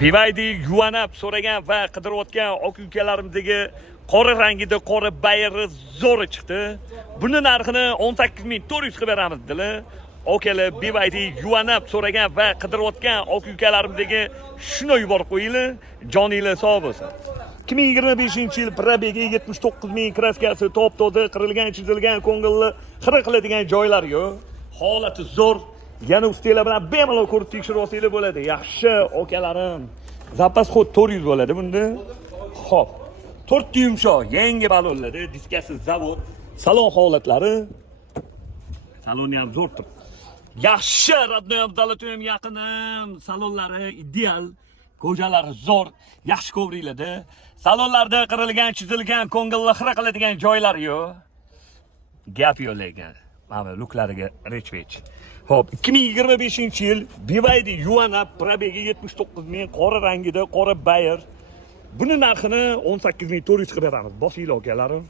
BYD yuvanab so'ragan va qidirayotgan oq ukalarimizdagi qora rangida qora bayri zo'ri chiqdi. Buni narxini 18.400 qilib beramiz dedilar. Okalar BYD yuvanab so'ragan va qidirayotgan oq ukalarimizdagi shuni yuborib qo'yinglar, joninglar sog' bo'lsin. 2025-yil probegi 79.000 kraskasi top-toza, qirilgan, chizilgan, ko'ngilli xira qiladigan joylar yo'q. Holati zo'r. Yana ustalar bilan bemalol ko'rib tekshirib olsanglar bo'ladi. Yaxshi okalarim. Zapas xod 400 bo'ladi bunda. Xo'p. 4 yumshoq, yangi balonlarda, diskasi zavod, salon holatlari. Saloni ham zo'r turibdi. Yaxshi, radnoy abdalatim ham yaqinim, salonlari ideal, ko'jalari zo'r, yaxshi kovringlarda. Salonlarda qirilgan, chizilgan, ko'ngilli xira qiladigan joylar yo'q. Gap yo'q lekin. Mana luklariga rechvech. Xo'p, 2025-yil BYD yuvanab probegi 79.000 qora rangida, qora bayir. Buni narxini 18.400 qilib beramiz. Bosinglar akalarim.